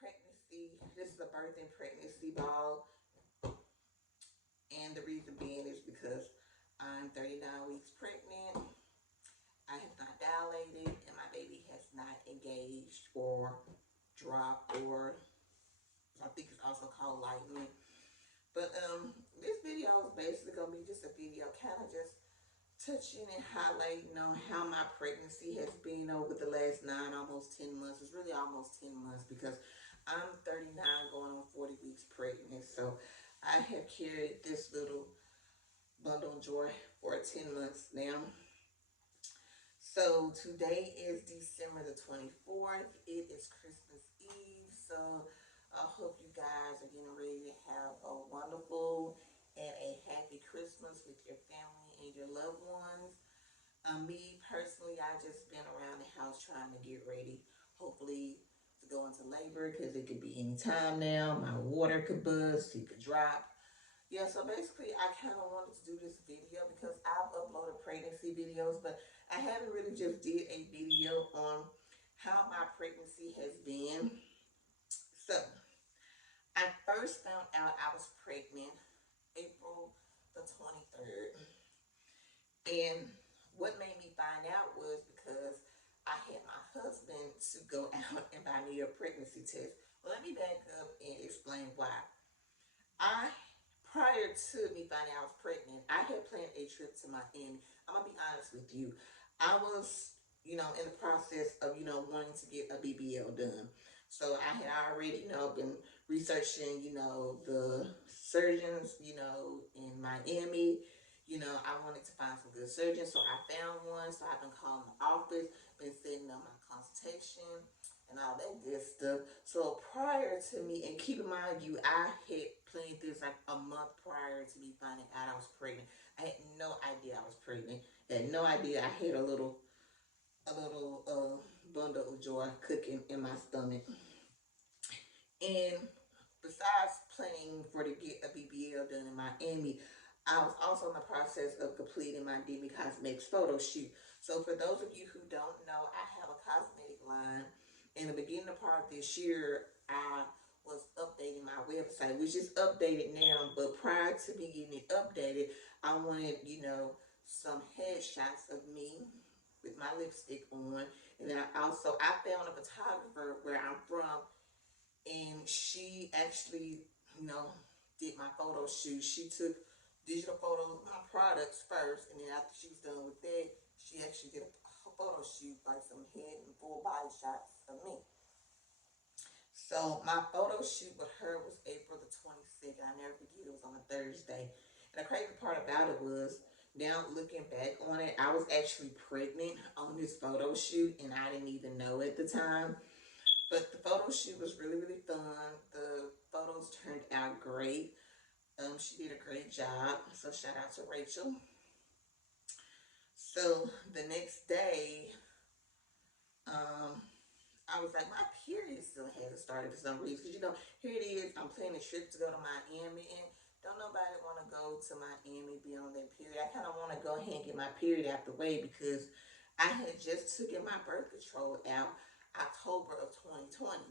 pregnancy. This is a birth and pregnancy ball. And the reason being is because I'm 39 weeks pregnant. I have not dilated and my baby has not engaged or dropped, or I think it's also called lightning. But this video is basically gonna be just a video kind of just touching and highlighting on how my pregnancy has been over the last 9, almost 10 months. It's really almost 10 months because I'm 39 going on 40 weeks pregnant. So I have carried this little bundle of joy for 10 months now. So today is December the 24th. It is Christmas Eve. So I hope you guys are getting ready to have a wonderful and a happy Christmas with your family and your loved ones. Me personally, I just been around the house trying to get ready, hopefully to go into labor, because it could be any time now. My water could bust, it could drop. Yeah, so basically I kind of wanted to do this video because I've uploaded pregnancy videos, but I haven't really just did a video on how my pregnancy has been. So I first found out I was pregnant April the 23rd. And what made me find out was because I had my husband to go out and buy me a pregnancy test. Well, let me back up and explain why. Prior to me finding out I was pregnant, I had planned a trip to Miami. I'm going to be honest with you. I was, in the process of, wanting to get a BBL done. So I had already, been researching, the surgeons, in Miami. I wanted to find some good surgeons, so I found one. So I've been calling the office, been setting up my consultation and all that good stuff. So prior to me, and keep in mind you, I had planned this like a month prior to me finding out I was pregnant. I had no idea I was pregnant. I had no idea I had a little bundle of joy cooking in my stomach. And besides planning for to get a BBL done in Miami, I was also in the process of completing my Demby Cosmetics photo shoot. So for those of you who don't know, I have a cosmetic line. In the beginning part of this year, I was updating my website, which is updated now, but prior to me getting it updated, I wanted, some headshots of me with my lipstick on. And then I found a photographer where I'm from, and she actually, did my photo shoot. She took digital photos of my products first, and then after she was done with that, she actually did a photo shoot, like some head and full body shots of me. So my photo shoot with her was April the 22nd. I never forget, it was on a Thursday. And the crazy part about it was, now looking back on it, I was actually pregnant on this photo shoot, and I didn't even know at the time. But the photo shoot was really, really fun. The photos turned out great. She did a great job. So shout out to Rachel. So the next day, I was like, my period still hasn't started for some reason. Because, here it is. I'm planning a trip to go to Miami. And don't nobody want to go to Miami, be on their period. I kind of want to go ahead and get my period out the way because I had just taken my birth control out October of 2020.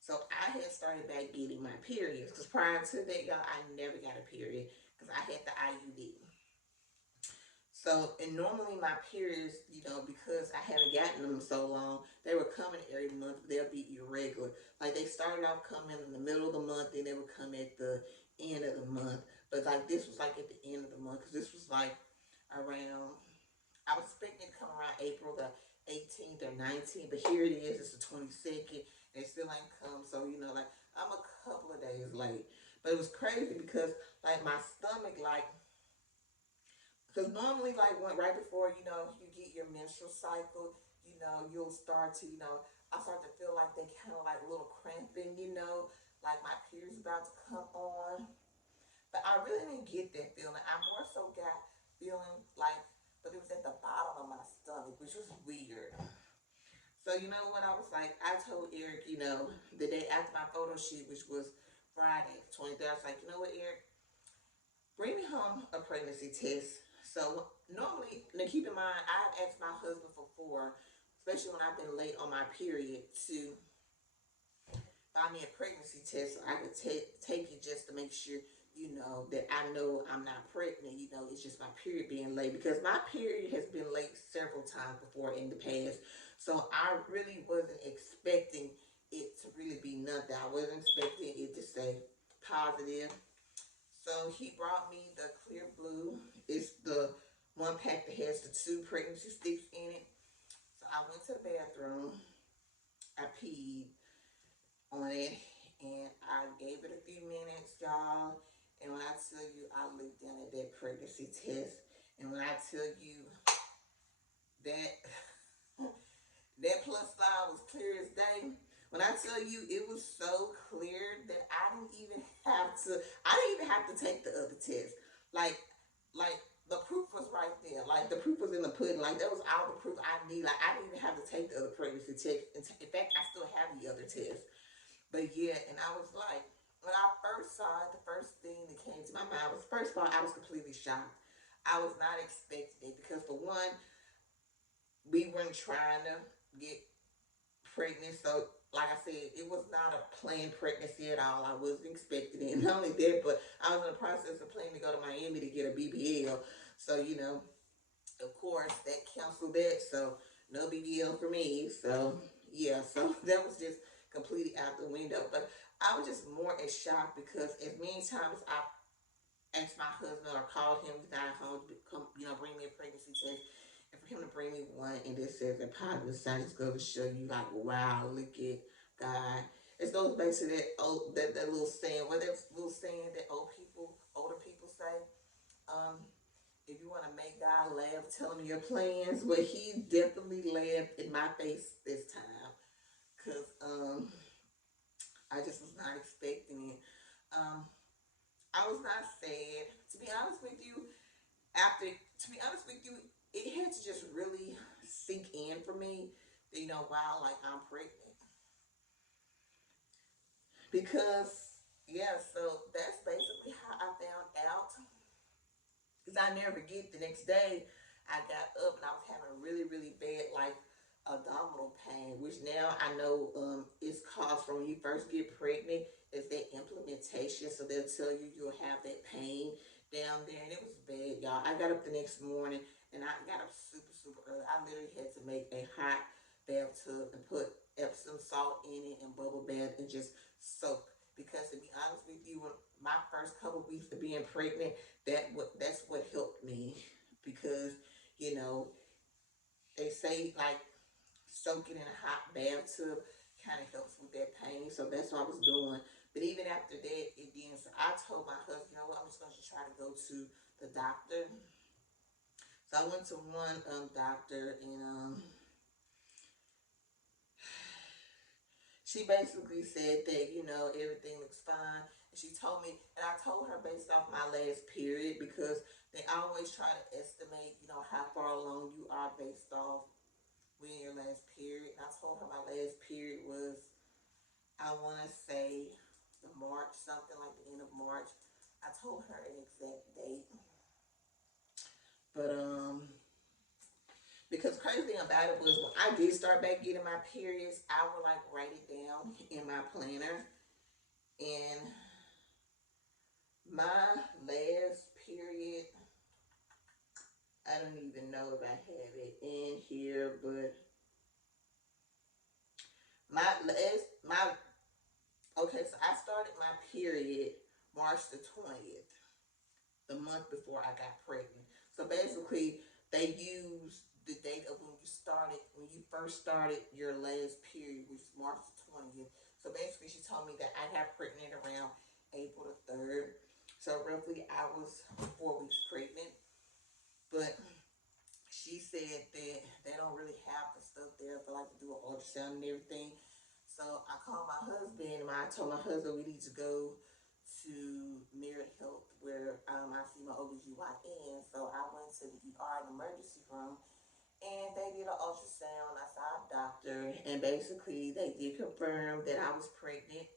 So I had started back getting my periods. Because prior to that, y'all, I never got a period because I had the IUD. So, and normally my periods, because I haven't gotten them so long, they were coming every month, but they'll be irregular. Like they started off coming in the middle of the month, then they would come at the end of the month. But like this was like at the end of the month, because this was like around, I was expecting it to come around April the 18th or 19th, but here it is, it's the 22nd, and it still ain't come. So, like I'm a couple of days late. But it was crazy because like my stomach, like, because normally, like, right before, you get your menstrual cycle, you'll start to, I start to feel like they kind of like a little cramping, like my period's about to come on. But I really didn't get that feeling. I more so got feeling like, but it was at the bottom of my stomach, which was weird. So, you know what? I was like, I told Eric, the day after my photo shoot, which was Friday, 23rd, I was like, you know what, Eric? Bring me home a pregnancy test. So normally, now keep in mind, I've asked my husband before, especially when I've been late on my period, to buy me a pregnancy test so I could take it just to make sure, you know, that I know I'm not pregnant. You know, it's just my period being late, because my period has been late several times before in the past. So I really wasn't expecting it to really be nothing. I wasn't expecting it to say positive. So he brought me the clear blue. It's the one pack that has the 2 pregnancy sticks in it. So I went to the bathroom. I peed on it, and I gave it a few minutes, y'all. And when I tell you, I looked down at that pregnancy test, and when I tell you that that plus sign was clear as day. When I tell you it was so clear that I didn't even have to take the other test. Like, like the proof was right there. Like the proof was in the pudding. Like that was all the proof I need. Like I didn't even have to take the other pregnancy test. In fact, I still have the other test. But yeah, and I was like, when I first saw it, the first thing that came to my mind was, first of all, I was completely shocked. I was not expecting it because, for one, we weren't trying to get pregnant. So, like I said, it was not a planned pregnancy at all. I wasn't expecting it. And not only that, but I was in the process of planning to go to Miami to get a BBL. So, you know, of course, that canceled that. So, no BBL for me. So, yeah, so that was just completely out the window. But I was just more as shocked because as many times I asked my husband or called him to die home to come, you know, bring me a pregnancy test, and for him to bring me one and it says a positive sign, just goes to show you, like, wow, look at God. It goes back to that little saying, what that little saying that older people say. Um, if you want to make God laugh, tell him your plans. But he definitely laughed in my face this time, cause I just was not expecting it. Um, I was not sad. To be honest with you, it had to just really sink in for me that, you know, wow, like I'm pregnant. Because, yeah, so that's basically how I found out. Because I never forget, the next day I got up and I was having a really, really bad, like, abdominal pain, which now I know is caused from when you first get pregnant. Is that implementation? So they'll tell you you'll have that pain down there, and it was bad, y'all. I got up the next morning, and I got up super, super early. I literally had to make a hot bathtub and put Epsom salt in it and bubble bath and just soak. Because to be honest with you, when my first couple of weeks of being pregnant, that's what helped me. Because, you know, they say, like, soaking in a hot bathtub kind of helps with that pain. So that's what I was doing. But even after that, it didn't. So I told my husband, you know what, I'm just going to try to go to the doctor. So I went to one doctor, and she basically said that, you know, everything looks fine. And she told me, and I told her based off my last period, because they always try to estimate, you know, how far along you are based off when your last period. And I told her my last period was, I want to say, the March, something like the end of March. I told her an exact date. But because crazy thing about it was, when I did start back getting my periods, I would like write it down in my planner. And my last period, I don't even know if I have it in here, but my okay, so I started my period March the 20th, the month before I got pregnant. So basically, they used the date of when you first started your last period, which was March the 20th. So basically, she told me that I got pregnant around April the 3rd. So roughly, I was 4 weeks pregnant. But she said that they don't really have the stuff there for, like, to do an ultrasound and everything. So I called my husband, and I told my husband we need to go to Merit Health, where I see my OBGYN. So I went to the ER, the emergency room, and they did an ultrasound. I saw a doctor, and basically they did confirm that I was pregnant,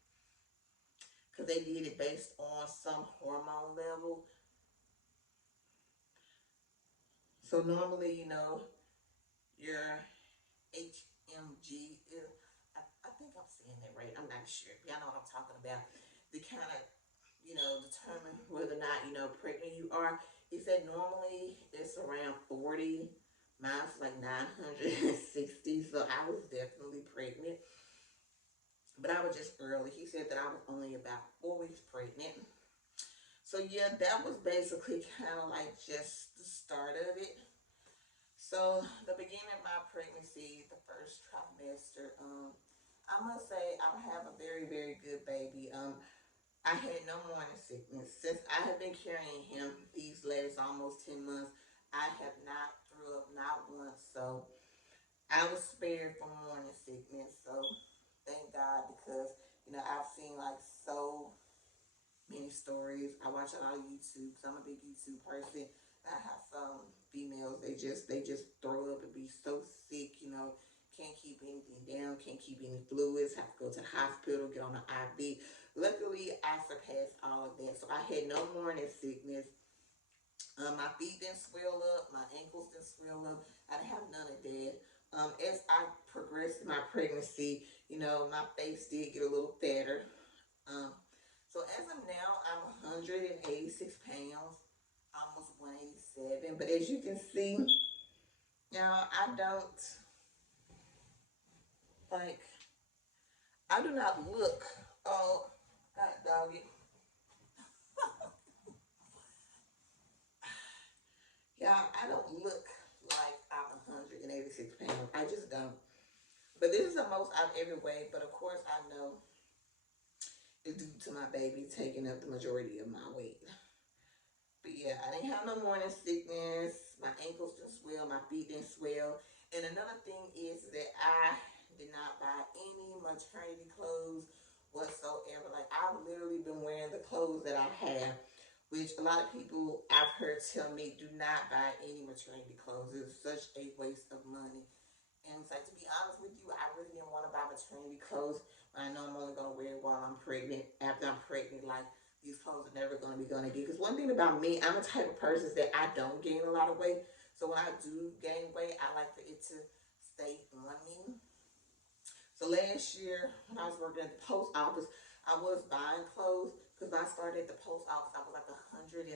because they did it based on some hormone level. So normally, you know, your HMG, I think I'm saying that right. right. I'm not sure. Y'all know what I'm talking about. The kind of, determine whether or not, pregnant you are. He said normally it's around 40. Mine's like 960. So I was definitely pregnant. But I was just early. He said that I was only about 4 weeks pregnant. So yeah, that was basically kind of like just the start of it. So the beginning of my pregnancy, the first trimester, I must say I have a very, very good baby. I had no morning sickness. Since I have been carrying him these last almost 10 months, I have not threw up not once. So I was spared from morning sickness. So thank God, because I've seen like so many stories. I watch a lot of YouTube because I'm a big YouTube person. I have some females, they just throw up and be so sick, can't keep anything down, can't keep any fluids, have to go to the hospital, get on the IV. Luckily, I surpassed all of that. So I had no morning sickness. My feet didn't swell up, my ankles didn't swell up. I didn't have none of that. As I progressed in my pregnancy, my face did get a little fatter. Um, so as of now, I'm 186 pounds, almost 187. But as you can see, now like, I do not look, oh, God, doggy. Yeah, I don't look like I'm 186 pounds. I just don't. But this is the most I've ever weighed. But of course, I know it's due to my baby taking up the majority of my weight. But yeah, I didn't have no morning sickness. My ankles didn't swell. My feet didn't swell. And another thing is that I did not buy any maternity clothes whatsoever. Like, I've literally been wearing the clothes that I have, which a lot of people I've heard tell me do not buy any maternity clothes. It's such a waste of money. And it's like, to be honest with you, I really didn't want to buy maternity clothes. But I know I'm only going to wear it while I'm pregnant. After I'm pregnant, like, these clothes are never going to be going to get. Because one thing about me, I'm a type of person that I don't gain a lot of weight. So when I do gain weight, I like for it to stay on me. So last year, when I was working at the post office, I was buying clothes because when I started at the post office, I was like 178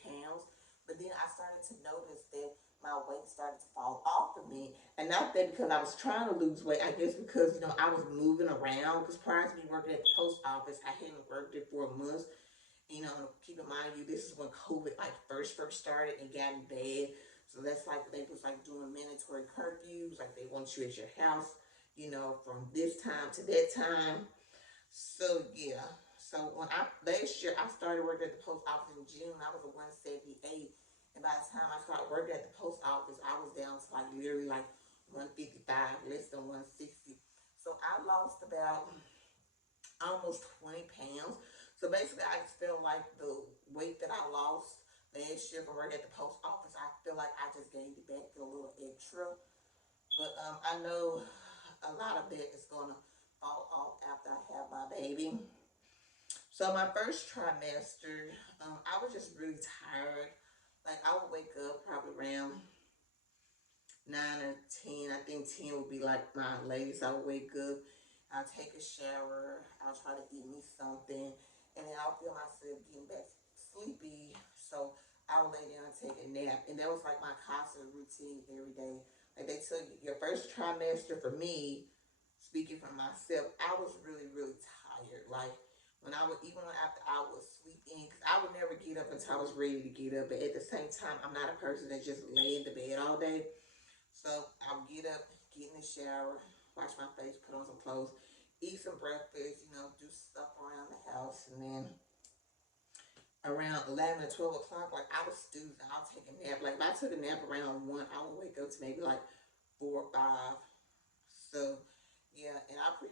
pounds. But then I started to notice that my weight started to fall off of me. And not that because I was trying to lose weight, I guess because, I was moving around. Because prior to me working at the post office, I hadn't worked there for a month. Keep in mind, this is when COVID like first started and got bad. So that's like they was like doing mandatory curfews, like they want you at your house, from this time to that time. So yeah. So when I last year I started working at the post office in June, I was a 178. And by the time I started working at the post office, I was down to like literally like 155, less than 160. So I lost about almost 20 pounds. So basically, I just feel like the weight that I lost last year from working at the post office, I feel like I just gained it back a little extra. But I know a lot of that is going to fall off after I have my baby. So my first trimester, I was just really tired. Like, I would wake up probably around 9 or 10. I think 10 would be like my latest. I would wake up, I'll take a shower, I'll try to eat me something, and then I'll feel myself getting back sleepy. So I would lay down and take a nap. And that was like my constant routine every day. Like they tell you, your first trimester, for me, speaking for myself, I was really, really tired. Like, even after I would sleep in, because I would never get up until I was ready to get up. But at the same time, I'm not a person that just lay in the bed all day. So I'll get up, get in the shower, wash my face, put on some clothes, eat some breakfast, do stuff around the house. And then around 11 or 12 o'clock, like, I was stooping, I'll take a nap. Like, if I took a nap around 1, I would wake up to maybe like 4 or 5. So, yeah, and I did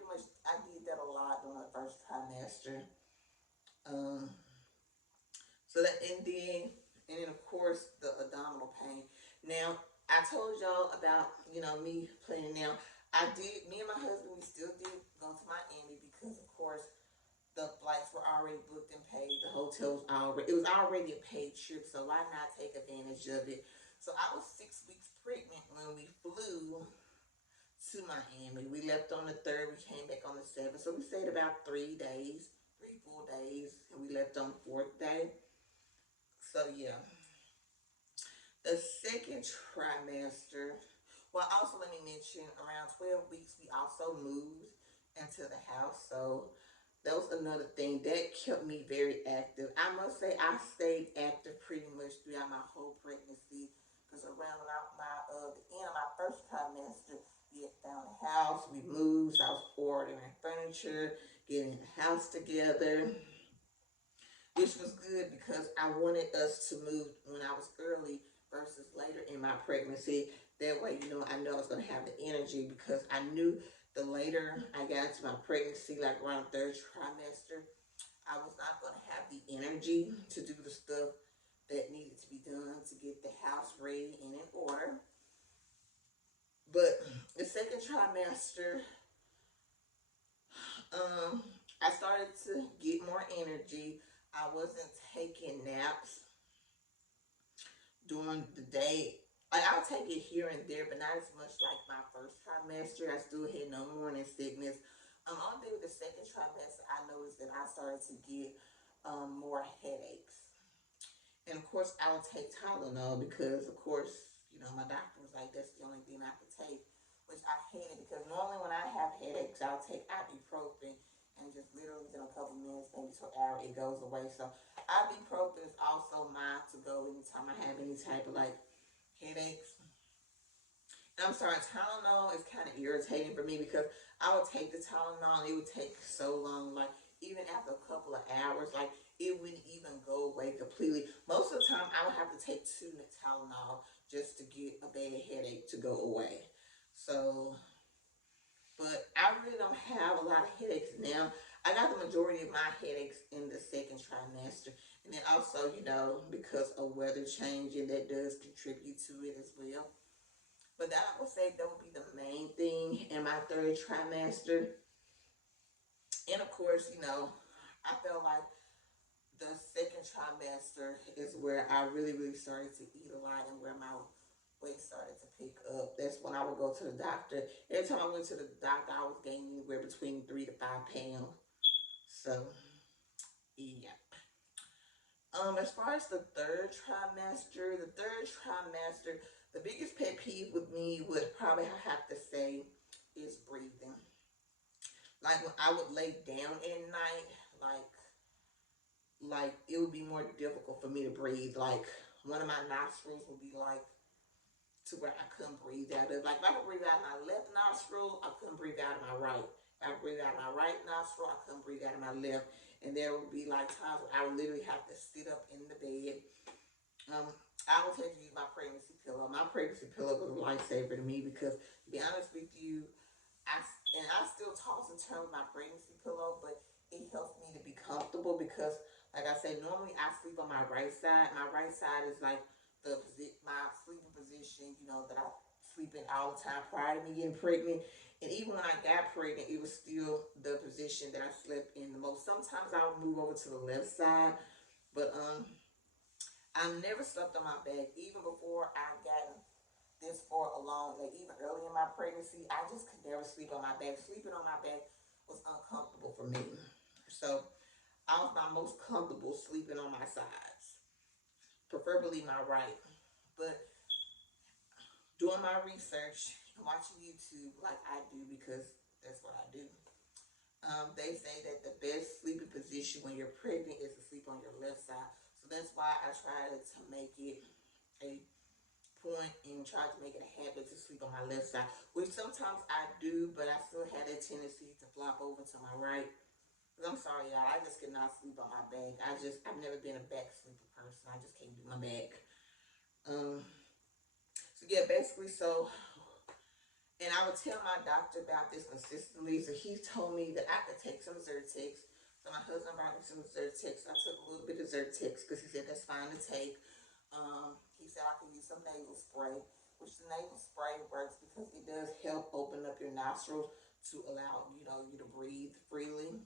that a lot during the first trimester. Um, and then of course the abdominal pain. Now, I told y'all about, me planning now. Me and my husband, we still did go to Miami because, of course, the flights were already booked and paid. The hotel was already a paid trip, so why not take advantage of it? So I was 6 weeks pregnant when we flew to Miami. We left on the 3rd, we came back on the 7th. So we stayed about 3 days, 3 full days, and we left on the 4th day. So yeah. The second trimester, well, also let me mention, around 12 weeks, we also moved into the house. So that was another thing that kept me very active. I must say I stayed active pretty much throughout my whole pregnancy, because around the end of my first trimester, we had found a house, we moved, so I was ordering furniture, getting the house together, which was good because I wanted us to move when I was early versus later in my pregnancy. That way, you know, I know I was going to have the energy, because I knew the later I got into my pregnancy, like around 3rd trimester, I was not going to have the energy to do the stuff that needed to be done to get the house ready and in order. But the second trimester, I started to get more energy. I wasn't taking naps during the day. Like, I'll take it here and there, but not as much like my first trimester. I still had no morning sickness. Only thing with the second trimester, I noticed that I started to get more headaches. And of course, I would take Tylenol because, of course, you know, my doctor was like, that's the only thing I could take, which I hated, because normally when I have headaches, I'll take ibuprofen, and just literally within a couple minutes, maybe to an hour, it goes away. So ibuprofen is also mine to go anytime I have any type of like headaches. And I'm sorry, Tylenol is kind of irritating for me, because I would take the Tylenol and it would take so long. Like, even after a couple of hours, like, it wouldn't even go away completely. Most of the time, I would have to take 2 Tylenol just to get a bad headache to go away. So, but I really don't have a lot of headaches now. I got the majority of my headaches in the second trimester. And then also, you know, because of weather changing, that does contribute to it as well. But that, I would say, that would be the main thing in my 3rd trimester. And of course, you know, I felt like the second trimester is where I really, really started to eat a lot, and where my weight started to pick up. That's when I would go to the doctor. Every time I went to the doctor, I was gaining anywhere between 3 to 5 pounds. So, yeah. As far as the third trimester, the biggest pet peeve with me would probably have to say is breathing. Like, when I would lay down at night, like it would be more difficult for me to breathe. Like, one of my nostrils would be like to where I couldn't breathe out of. Like, if I could breathe out of my left nostril, I couldn't breathe out of my right. If I could breathe out of my right nostril, I couldn't breathe out of my left. And there would be like times where I would literally have to sit up in the bed. I would have to use my pregnancy pillow. My pregnancy pillow was a lifesaver to me, because, to be honest with you, I still toss and turn with my pregnancy pillow, but it helps me to be comfortable, because, like I said, normally I sleep on my right side. My right side is like my sleeping position, you know, that I sleep in all the time prior to me getting pregnant. And even when I got pregnant, it was still the position that I slept in the most. Sometimes I would move over to the left side, but I never slept on my back. Even before I got this far along, like even early in my pregnancy, I just could never sleep on my back. Sleeping on my back was uncomfortable for me. So I was my most comfortable sleeping on my sides, preferably my right. But doing my research and watching YouTube like I do, because that's what I do, they say that the best sleeping position when you're pregnant is to sleep on your left side. So that's why I try to make it a point and try to make it a habit to sleep on my left side, which sometimes I do, but I still have that tendency to flop over to my right. I'm sorry, y'all. I just cannot sleep on my back. I've never been a back sleeper person. I just can't do my back. So yeah, basically, and I would tell my doctor about this consistently. So he told me that I could take some Zyrtex. So my husband brought me some Zyrtex. I took a little bit of Zyrtex because he said that's fine to take. He said I could use some nasal spray, which the nasal spray works because it does help open up your nostrils to allow, you know, you to breathe freely.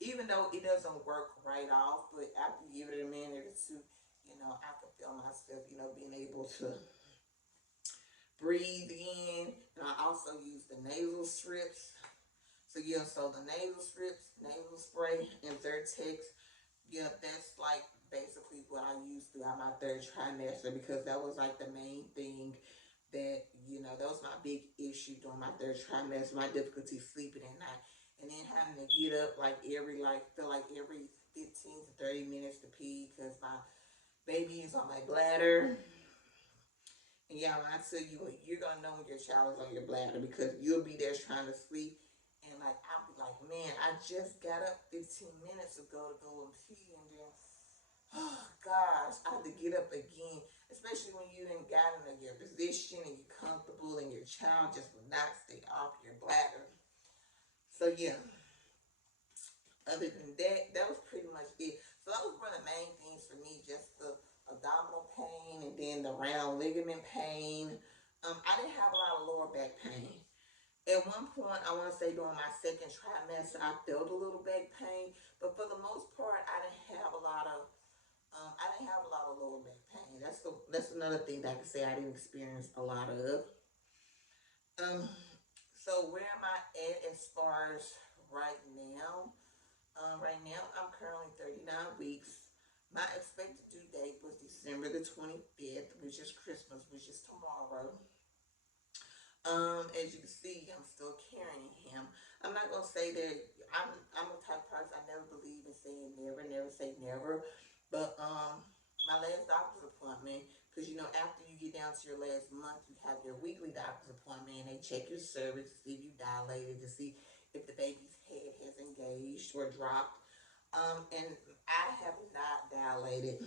Even though it doesn't work right off, but after you give it a minute or two, you know, I could feel myself, you know, being able to breathe in. And I also use the nasal strips. So yeah, so the nasal strips, nasal spray, and Zyrtex. Yeah, that's like basically what I used throughout my third trimester, because that was like the main thing that, that was my big issue during my third trimester, my difficulty sleeping at night. And then having to get up like feel like every 15 to 30 minutes to pee because my baby is on my bladder. And yeah, when I tell you, you're gonna know when your child is on your bladder, because you'll be there trying to sleep, and like I'll be like, man, I just got up 15 minutes ago to go and pee, and then, oh gosh, I have to get up again. Especially when you done got into your position and you're comfortable, and your child just will not stay off your bladder. So yeah, other than that, that was pretty much it. So those were the main things for me, just the abdominal pain and then the round ligament pain. I didn't have a lot of lower back pain. At one point, I want to say during my second trimester, I felt a little back pain, but for the most part, I didn't have a lot of lower back pain. That's another thing that I can say I didn't experience a lot of. Um, so where am I at as far as right now? Right now, I'm currently 39 weeks. My expected due date was December the 25th, which is Christmas, which is tomorrow. As you can see, I'm still carrying him. I'm not gonna say that I'm the type of person, I never believe in saying never, never say never. But my last doctor's appointment, because after you get down to your last month, you have your weekly doctor's appointment, and they check your cervix to see if you dilated, to see if the baby's head has engaged or dropped. And I have not dilated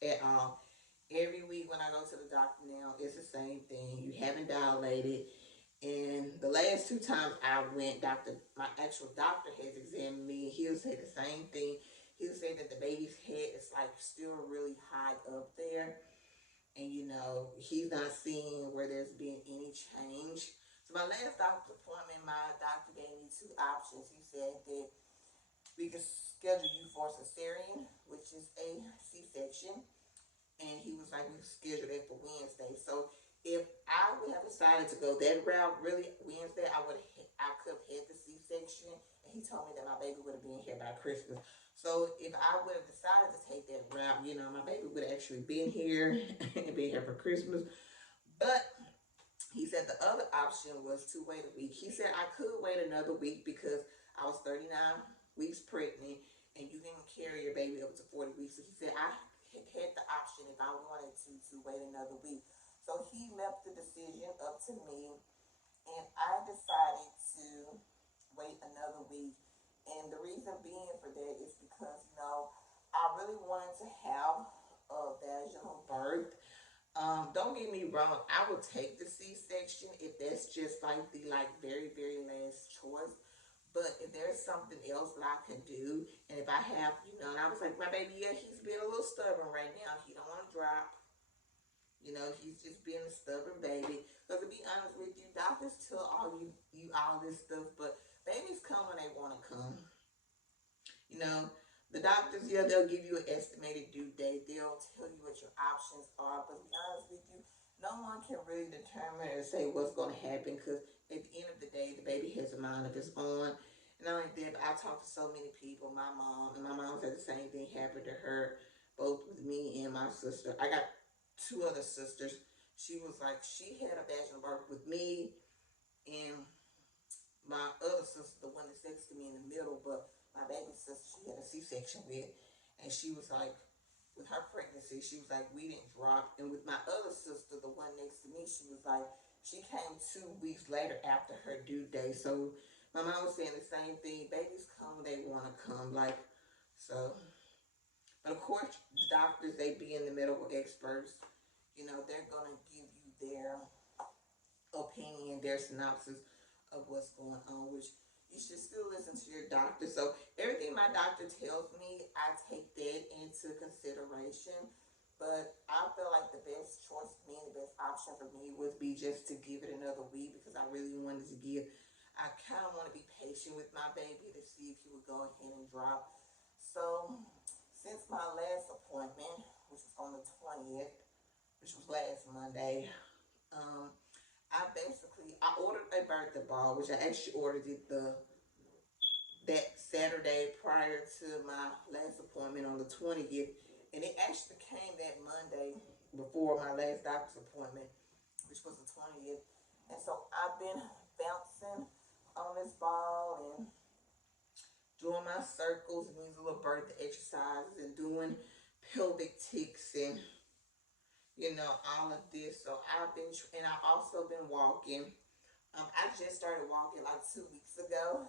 at all. Every week when I go to the doctor now, it's the same thing. You haven't dilated. And the last two times I went, my actual doctor has examined me, and he'll say the same thing. He'll say that the baby's head is like still really high up there. And he's not seeing where there's been any change. So my last doctor's appointment, my doctor gave me two options. He said that we could schedule you for a cesarean, which is a C-section, and he was like, we scheduled it for Wednesday. So if I would have decided to go that route, really Wednesday, I could have had the C-section, and he told me that my baby would have been here by Christmas. So if I would have decided to take that route, my baby would have actually been here and been here for Christmas. But he said the other option was to wait a week. He said I could wait another week because I was 39 weeks pregnant, and you can carry your baby up to 40 weeks. So he said I had the option if I wanted to wait another week. So he left the decision up to me, and I decided to wait another week. And the reason being for that is because, I really wanted to have a vaginal birth. Don't get me wrong, I would take the C-section if that's just like the very, very last choice. But if there's something else that I can do, and if I have, and I was like, my baby, yeah, he's being a little stubborn right now. He don't want to drop. He's just being a stubborn baby. Because to be honest with you, doctors tell you all this stuff, but babies come when they want to come. The doctors, yeah, they'll give you an estimated due date. They'll tell you what your options are. But to be honest with you, no one can really determine or say what's going to happen, because at the end of the day, the baby has a mind of its own. And not only that, but I talked to so many people. My mom said the same thing happened to her, both with me and my sister. I got two other sisters. She was like, she had a vaginal birth with me, and my other sister, the one that's next to me in the middle, but my baby sister, she had a C-section with, and she was like, with her pregnancy, she was like, we didn't drop. And with my other sister, the one next to me, she was like, she came 2 weeks later after her due date. So my mom was saying the same thing. Babies come when they want to come, so. But of course, the doctors, they being the medical experts, they're gonna give you their opinion, their synopsis of what's going on, which you should still listen to your doctor. So everything my doctor tells me, I take that into consideration. But I feel like the best choice for me, the best option for me would be just to give it another week, because I really wanted to I kind of want to be patient with my baby to see if he would go ahead and drop. So since my last appointment, which was on the 20th, which was last Monday, I ordered a birthday ball, which I actually ordered it that Saturday prior to my last appointment on the 20th, and it actually came that Monday before my last doctor's appointment, which was the 20th. And so I've been bouncing on this ball and doing my circles and these little birthday exercises and doing pelvic ticks and all of this. So I've also been walking. I just started walking like 2 weeks ago.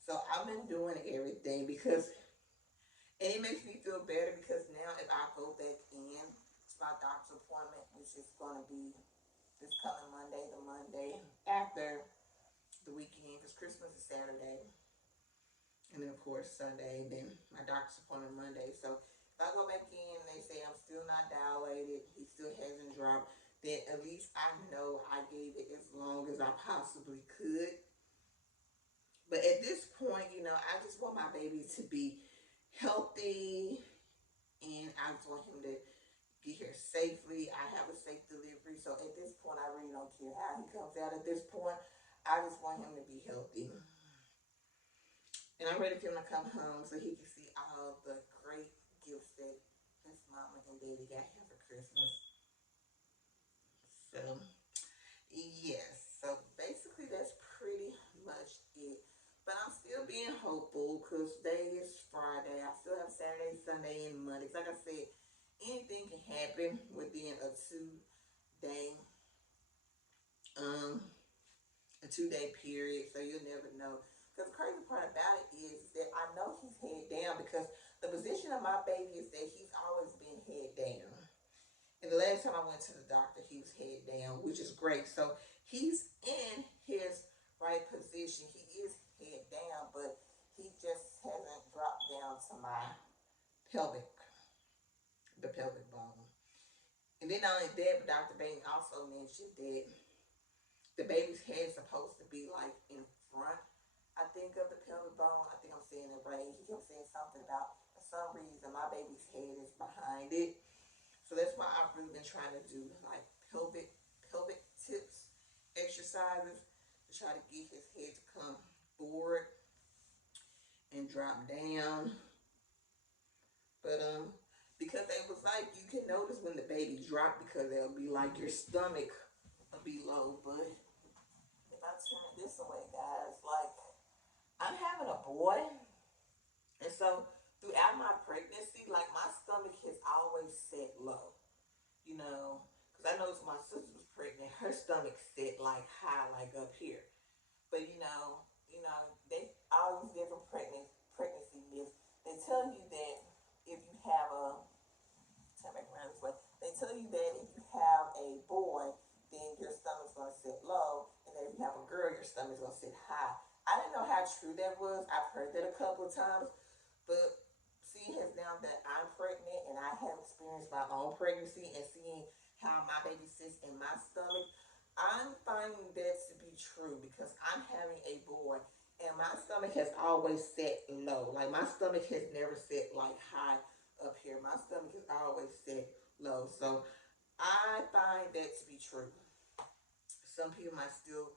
So I've been doing everything and it makes me feel better because now if I go back in to my doctor's appointment, which is going to be this coming Monday, the Monday after the weekend, because Christmas is Saturday, and then of course Sunday, then my doctor's appointment Monday. So if I go back in and they say I'm still not dilated, he still hasn't dropped, then at least I know I gave it as long as I possibly could. But at this point, I just want my baby to be healthy, and I just want him to get here safely. I have a safe delivery, so at this point, I really don't care how he comes out. At this point, I just want him to be healthy. And I'm ready for him to come home so he can see all the great gifts that his mama and daddy got him for Christmas. So, yes. So, basically, that's pretty much it. But I'm still being hopeful because today is Friday. I still have Saturday, Sunday, and Monday. Like I said, anything can happen within a 2-day period. So you'll never know. Because the crazy part about it is that I know he's head down because the position of my baby is that he's always been head down. And the last time I went to the doctor, he was head down, which is great. So he's in his right position. He is head down, but he just hasn't dropped down to the pelvic bone. And then not only that, but Dr. Bain also mentioned that the baby's head is supposed to be like in front, I think, of the pelvic bone. I think I'm saying it right. He kept saying something about, for some reason, my baby's head is behind it. So that's why I've really been trying to do like pelvic tips exercises to try to get his head to come forward and drop down. But because it was like you can notice when the baby drop because it'll be like your stomach will be low. But if I turn this away, guys, like I'm having a boy, and so throughout my pregnancy, like my stomach has always set low. Because I noticed when my sister was pregnant, her stomach set like high, like up here. But they all these different pregnancy myths. They tell you that if you have turn back around this way. They tell you that if you have a boy, then your stomach's gonna sit low, and then if you have a girl, your stomach's gonna sit high. I didn't know how true that was. I've heard that a couple of times, but seeing as now that I'm pregnant and I have experienced my own pregnancy and seeing how my baby sits in my stomach, I'm finding that to be true because I'm having a boy and my stomach has always set low. Like my stomach has never set like high up here. My stomach has always set low. So I find that to be true. Some people might still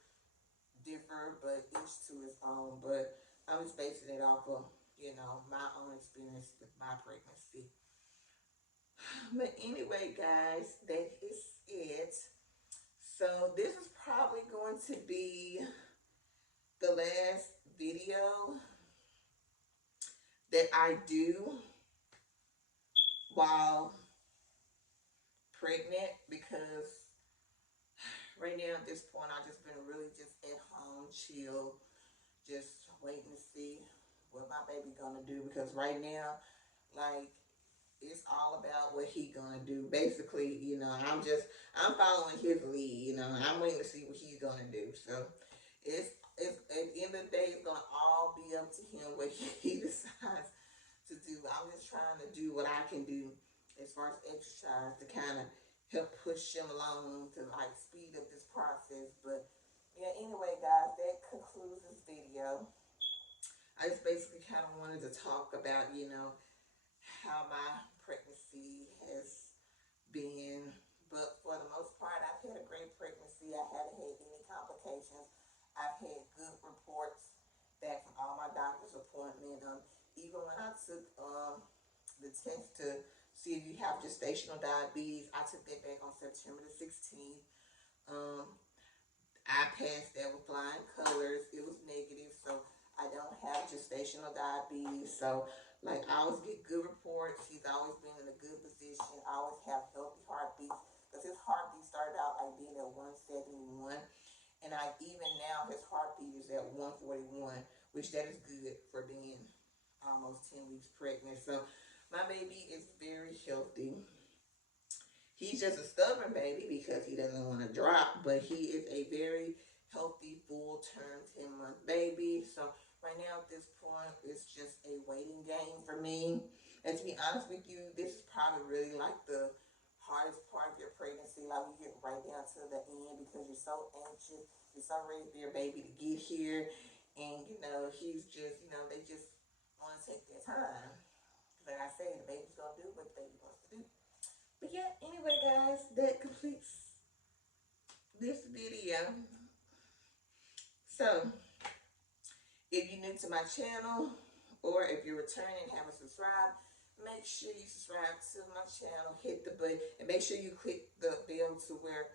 differ, but each to his own. But I'm just basing it off of, my own experience with my pregnancy. But anyway, guys, that is it. So this is probably going to be the last video that I do while pregnant because right now at this point I've just been really just at home, chill, just waiting to see what my baby gonna do because right now, like, it's all about what he gonna do. Basically, I'm following his lead. I'm waiting to see what he's gonna do. So it's at the end of the day, it's gonna all be up to him what he decides to do. I'm just trying to do what I can do as far as exercise to kind of help push him along to like speed up this process. But yeah, anyway, guys, that concludes this video. I just basically kind of wanted to talk about, how my pregnancy has been. But for the most part, I've had a great pregnancy. I haven't had any complications. I've had good reports back from all my doctor's appointments. Even when I took the test to see if you have gestational diabetes, I took that back on September the 16th. Um, I passed that with flying colors. It was negative, so I don't have gestational diabetes. So, like, I always get good reports. He's always been in a good position. I always have healthy heartbeats. Because his heartbeat started out like being at 171. And even now, his heartbeat is at 141, which that is good for being almost 10 weeks pregnant. So, my baby is very healthy. He's just a stubborn baby because he doesn't want to drop, but he is a very healthy, full-term 10-month baby. So right now at this point, it's just a waiting game for me. And to be honest with you, this is probably really like the hardest part of your pregnancy. Like you get right down to the end because you're so anxious. You're so ready for your baby to get here. And, he's just, they just want to take their time. Like I say, the baby's going to do what the baby wants to do. But yeah, anyway, guys, that completes this video. So, if you're new to my channel, or if you're returning and haven't subscribed, make sure you subscribe to my channel, hit the button, and make sure you click the bell to where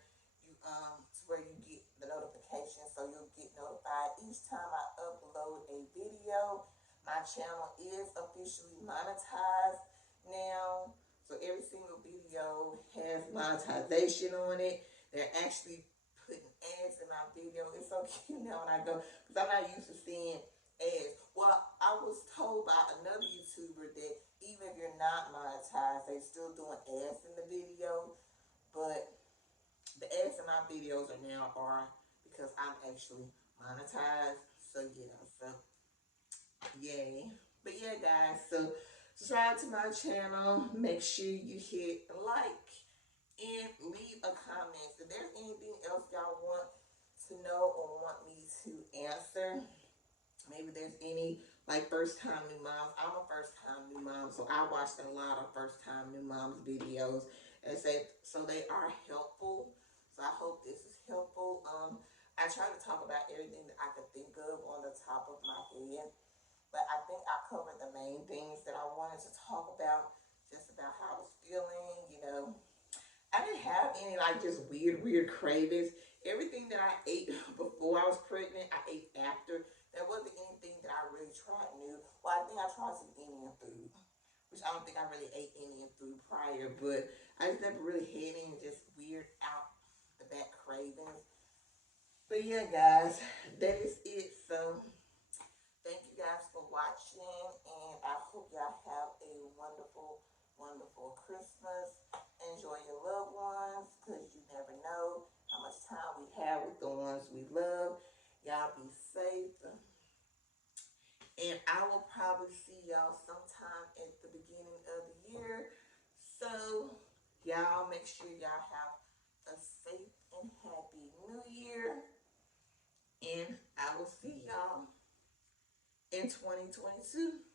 you get the notification, so you'll get notified each time I upload a video. My channel is officially monetized now. So every single video has monetization on it. They're actually putting ads in my video. It's so cute now when I go, because I'm not used to seeing ads. Well, I was told by another YouTuber that even if you're not monetized, they're still doing ads in the video. But the ads in my videos are because I'm actually monetized. So yeah, yay. But yeah, guys, so subscribe to my channel. Make sure you hit like and leave a comment. If there's anything else y'all want to know or want me to answer, maybe there's any like first time new moms. I'm a first time new mom, so I watched a lot of first time new moms videos and so they are helpful. So I hope this is helpful. I try to talk about everything that I could think of on the top of my head. But I think I covered the main things that I wanted to talk about, just about how I was feeling. I didn't have any like just weird cravings. Everything that I ate before I was pregnant, I ate after. There wasn't anything that I really tried new. Well, I think I tried some Indian food, which I don't think I really ate Indian food prior, but I just never really had any just weird out the back cravings. But yeah, guys, that is it. So thank you guys for watching, and I hope y'all have a wonderful, wonderful Christmas. Enjoy your loved ones, because you never know how much time we have with the ones we love. Y'all be safe. And I will probably see y'all sometime at the beginning of the year. So, y'all make sure y'all have a safe and happy new year. And I will see y'all in 2022.